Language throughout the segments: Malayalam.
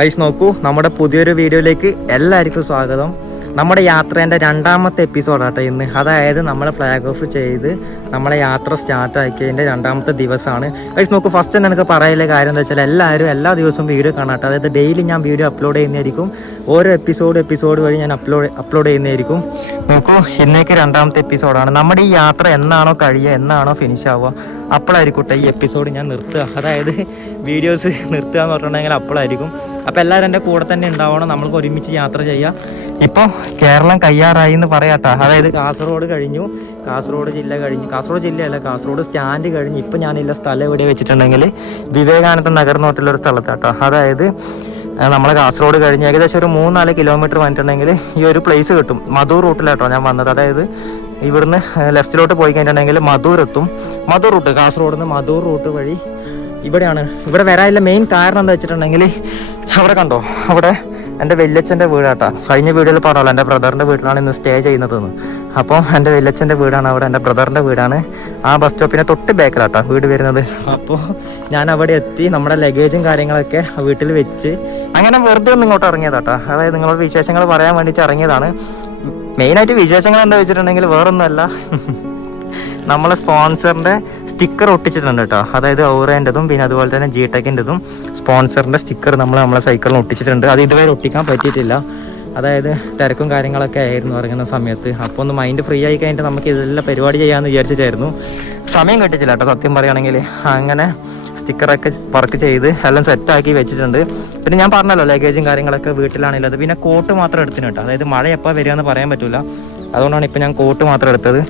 ഗൈസ് നോക്കൂ നമ്മുടെ പുതിയൊരു വീഡിയോയിലേക്ക് എല്ലാവർക്കും സ്വാഗതം. നമ്മുടെ യാത്രേന്റെ രണ്ടാമത്തെ എപ്പിസോഡാട്ടെ ഇന്ന്. അതായത് നമ്മൾ ഫ്ലാഗ് ഓഫ് ചെയ്ത് നമ്മളെ യാത്ര സ്റ്റാർട്ട് ആക്കിയതിന്റെ രണ്ടാമത്തെ ദിവസമാണ്. ഗൈസ് നോക്കൂ ഫസ്റ്റ് തന്നെ എനിക്ക് പറയുന്ന കാര്യം എന്താ വെച്ചാൽ എല്ലാവരും എല്ലാ ദിവസവും വീഡിയോ കാണാട്ടെ. അതായത് ഡെയിലി ഞാൻ വീഡിയോ അപ്ലോഡ് ചെയ്യുന്നതായിരിക്കും. ഓരോ എപ്പിസോഡ് എപ്പിസോഡ് വഴി ഞാൻ അപ്ലോഡ് അപ്ലോഡ് ചെയ്യുന്നതായിരിക്കും. നോക്കൂ ഇന്നേക്ക് രണ്ടാമത്തെ എപ്പിസോഡാണ് നമ്മുടെ ഈ യാത്ര എന്നാണോ കഴിയുക എന്നാണോ ഫിനിഷ് ആവുക അപ്പോഴായിരിക്കട്ടെ ഈ എപ്പിസോഡ് ഞാൻ നിർത്തുക. അതായത് വീഡിയോസ് നിർത്തുക എന്ന് പറഞ്ഞിട്ടുണ്ടെങ്കിൽ അപ്പോഴായിരിക്കും. അപ്പോൾ എല്ലാവരും എന്റെ കൂടെ തന്നെ ഉണ്ടാവണം നമ്മൾക്ക് ഒരുമിച്ച് യാത്ര ചെയ്യാം. ഇപ്പോൾ കേരളം കയ്യാറായി എന്ന് പറയാട്ടോ. അതായത് കാസർഗോഡ് കഴിഞ്ഞു കാസർഗോഡ് ജില്ല കഴിഞ്ഞു. കാസർഗോഡ് ജില്ലയല്ല കാസർഗോഡ് സ്റ്റാൻഡ് കഴിഞ്ഞ്. ഇപ്പം ഞാനില്ല സ്ഥലം എവിടെ വെച്ചിട്ടുണ്ടെങ്കിൽ വിവേകാനന്ദ നഗർ എന്ന് പറഞ്ഞിട്ടുള്ളൊരു സ്ഥലത്താട്ടോ. അതായത് നമ്മൾ നമ്മളെ കാസർഗോഡ് കഴിഞ്ഞ് ഏകദേശം ഒരു മൂന്നാൽ കിലോമീറ്റർ വന്നിട്ടുണ്ടെങ്കിൽ ഈ ഒരു പ്ലേസ് കിട്ടും. മധൂർ റൂട്ടിലാട്ടോ ഞാൻ വന്നത്. അതായത് ഇവിടുന്ന് ലെഫ്റ്റിലോട്ട് പോയി കഴിഞ്ഞിട്ടുണ്ടെങ്കിൽ മധൂർ എത്തും. മധൂർ റൂട്ട് കാസർഗോഡ് നിന്ന് മധൂർ റൂട്ട് വഴി ഇവിടെയാണ്. ഇവിടെ വരാനുള്ള മെയിൻ കാരണം എന്താ വെച്ചിട്ടുണ്ടെങ്കിൽ അവിടെ കണ്ടോ? അവിടെ എന്റെ വല്യച്ഛന്റെ വീടാട്ടാ. കഴിഞ്ഞ വീഡിയോയിൽ പറഞ്ഞല്ലോ എന്റെ ബ്രദറിന്റെ വീട്ടിലാണ് ഇന്ന് സ്റ്റേ ചെയ്യുന്നതെന്ന്. അപ്പോൾ എന്റെ വല്യച്ഛന്റെ വീടാണ് അവിടെ എന്റെ ബ്രദറിന്റെ വീടാണ്. ആ ബസ് സ്റ്റോപ്പിന്റെ തൊട്ട് ബാക്കിലാട്ടാ വീട് വരുന്നത്. അപ്പോൾ ഞാൻ അവിടെ എത്തി നമ്മുടെ ലഗേജും കാര്യങ്ങളൊക്കെ വീട്ടിൽ വെച്ച്. അങ്ങനെ വെറുതെ ഒന്ന് ഇങ്ങോട്ട് ഇറങ്ങിയതാട്ടാ. അതായത് നിങ്ങളോട് വിശേഷങ്ങൾ പറയാൻ വേണ്ടിയിട്ട് ഇറങ്ങിയതാണ്. മെയിനായിട്ട് വിശേഷങ്ങൾ എന്താ വെച്ചിട്ടുണ്ടെങ്കിൽ വേറൊന്നുമല്ല. നമ്മളെ സ്പോൺസറിന്റെ സ്റ്റിക്കർ ഒട്ടിച്ചിട്ടുണ്ട് കേട്ടോ. അതായത് ഔറേന്റെതും പിന്നെ അതുപോലെ തന്നെ ജി ടെക്കിന്റെതും സ്പോൺസറിന്റെ സ്റ്റിക്കർ നമ്മൾ നമ്മളെ സൈക്കിളിന് ഒട്ടിച്ചിട്ടുണ്ട്. അത് ഇതുവരെ ഒട്ടിക്കാൻ പറ്റിയിട്ടില്ല. അതായത് തിരക്കും കാര്യങ്ങളൊക്കെ ആയിരുന്നു ഇറങ്ങുന്ന സമയത്ത്. അപ്പോൾ ഒന്ന് മൈൻഡ് ഫ്രീ ആയി കഴിഞ്ഞിട്ട് നമുക്ക് ഇതെല്ലാം പരിപാടി ചെയ്യാമെന്ന് വിചാരിച്ചിട്ടായിരുന്നു. സമയം കിട്ടിച്ചില്ല കേട്ടോ സത്യം പറയുകയാണെങ്കിൽ. അങ്ങനെ സ്റ്റിക്കറൊക്കെ വർക്ക് ചെയ്ത് എല്ലാം സെറ്റാക്കി വെച്ചിട്ടുണ്ട്. പിന്നെ ഞാൻ പറഞ്ഞല്ലോ ലഗേജും കാര്യങ്ങളൊക്കെ വീട്ടിലാണുള്ളത് പിന്നെ കോട്ട് മാത്രം എടുത്തിന് കേട്ടോ. അതായത് മഴ എപ്പോൾ വരിക എന്ന് പറയാൻ പറ്റില്ല അതുകൊണ്ടാണ് ഇപ്പോൾ ഞാൻ കോട്ട് മാത്രം എടുത്തത്.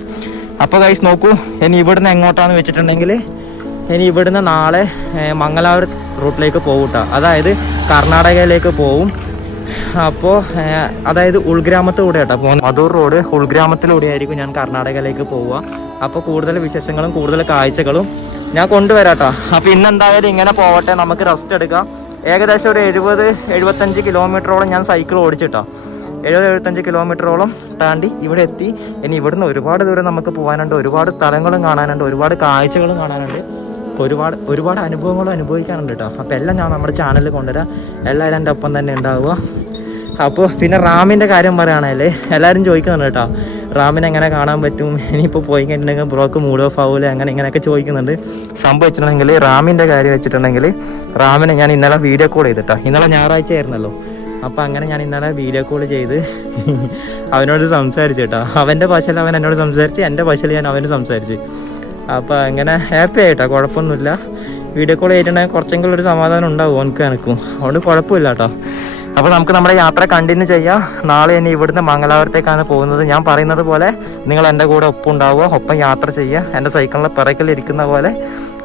അപ്പോൾ ഗൈസ് നോക്കൂ. ഇനി ഇവിടുന്ന് എങ്ങോട്ടാന്ന് വെച്ചിട്ടുണ്ടെങ്കിൽ ഇനി ഇവിടുന്ന് നാളെ മംഗലാപുരം റൂട്ടിലേക്ക് പോകും അതായത് കർണാടകയിലേക്ക് പോവും. അപ്പോൾ അതായത് ഉൾഗ്രാമത്തിലൂടെ കേട്ടോ പോകുന്നത് മധൂർ റോഡ് ഉൾഗ്രാമത്തിലൂടെ ആയിരിക്കും ഞാൻ കർണാടകയിലേക്ക് പോവുക. അപ്പോൾ കൂടുതൽ വിശേഷങ്ങളും കൂടുതൽ കാഴ്ചകളും ഞാൻ കൊണ്ടുവരാട്ടോ അപ്പോൾ ഇന്ന് എന്തായാലും ഇങ്ങനെ പോവട്ടെ. നമുക്ക് റെസ്റ്റ് എടുക്കാം. ഏകദേശം ഒരു എഴുപത് എഴുപത്തഞ്ച് കിലോമീറ്ററോളം ഞാൻ സൈക്കിൾ ഓടിച്ചിട്ടോ എഴുപത് എഴുപത്തഞ്ച് കിലോമീറ്ററോളം താണ്ടി ഇവിടെ എത്തി. ഇനി ഇവിടുന്ന് ഒരുപാട് ദൂരം നമുക്ക് പോകാനുണ്ട്. ഒരുപാട് സ്ഥലങ്ങളും കാണാനുണ്ട്. ഒരുപാട് കാഴ്ചകളും കാണാനുണ്ട്. ഒരുപാട് ഒരുപാട് അനുഭവങ്ങളും അനുഭവിക്കാനുണ്ട് കേട്ടോ അപ്പോൾ എല്ലാം ഞാൻ നമ്മുടെ ചാനലിൽ കൊണ്ടുവരാം. എല്ലാവരും എന്റെ ഒപ്പം തന്നെ ഉണ്ടാവുക. അപ്പോൾ പിന്നെ റാമിന്റെ കാര്യം പറയുകയാണെങ്കിൽ എല്ലാവരും ചോദിക്കുന്നുണ്ട് കേട്ടോ റാമിനെ എങ്ങനെ കാണാൻ പറ്റും? ഇനിയിപ്പോൾ പോയി കഴിഞ്ഞിട്ടുണ്ടെങ്കിൽ ബ്രോക്ക് മൂഡ് ഓഫ് ആവൂല? അങ്ങനെ ഇങ്ങനെയൊക്കെ ചോദിക്കുന്നുണ്ട്. സംഭവിച്ചിട്ടുണ്ടെങ്കിൽ റാമിന്റെ കാര്യം വെച്ചിട്ടുണ്ടെങ്കിൽ റാമിനെ ഞാൻ ഇന്നലെ വീഡിയോ കോൾ ചെയ്തിട്ടോ. ഇന്നലെ ഞായറാഴ്ച ആയിരുന്നല്ലോ അപ്പോൾ അങ്ങനെ ഞാൻ ഇന്നലെ വീഡിയോ കോൾ ചെയ്ത് അവനോട് സംസാരിച്ചു കേട്ടോ. അവന്റെ ഭാഷയിൽ അവൻ എന്നോട് സംസാരിച്ച് എന്റെ ഭാഷയിൽ ഞാൻ അവന് സംസാരിച്ച്. അപ്പോൾ അങ്ങനെ ഹാപ്പി ആയിട്ടോ കുഴപ്പമൊന്നുമില്ല. വീഡിയോ കോൾ ചെയ്തിട്ടുണ്ടെങ്കിൽ കുറച്ചെങ്കിലും ഒരു സമാധാനം ഉണ്ടാവും ഓനക്ക് എനക്കും. അതുകൊണ്ട് കുഴപ്പമില്ല കേട്ടോ. അപ്പോൾ നമുക്ക് നമ്മുടെ യാത്ര കണ്ടിന്യൂ ചെയ്യാം. നാളെ ഇനി ഇവിടുന്ന് മംഗലാപുരത്തേക്കാണ് പോകുന്നത്. ഞാൻ പറയുന്നത് പോലെ നിങ്ങൾ എന്റെ കൂടെ ഒപ്പം ഉണ്ടാവുക ഒപ്പം യാത്ര ചെയ്യുക. എന്റെ സൈക്കിളിന്റെ പിറകിൽ ഇരിക്കുന്ന പോലെ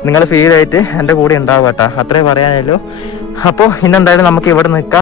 നിങ്ങൾ ഫീൽ ആയിട്ട് എന്റെ കൂടെ ഉണ്ടാവുക കേട്ടോ. അത്രേ പറയാനുള്ളൂ. അപ്പോൾ ഇന്നെന്തായാലും നമുക്ക് ഇവിടെ നിൽക്കാം.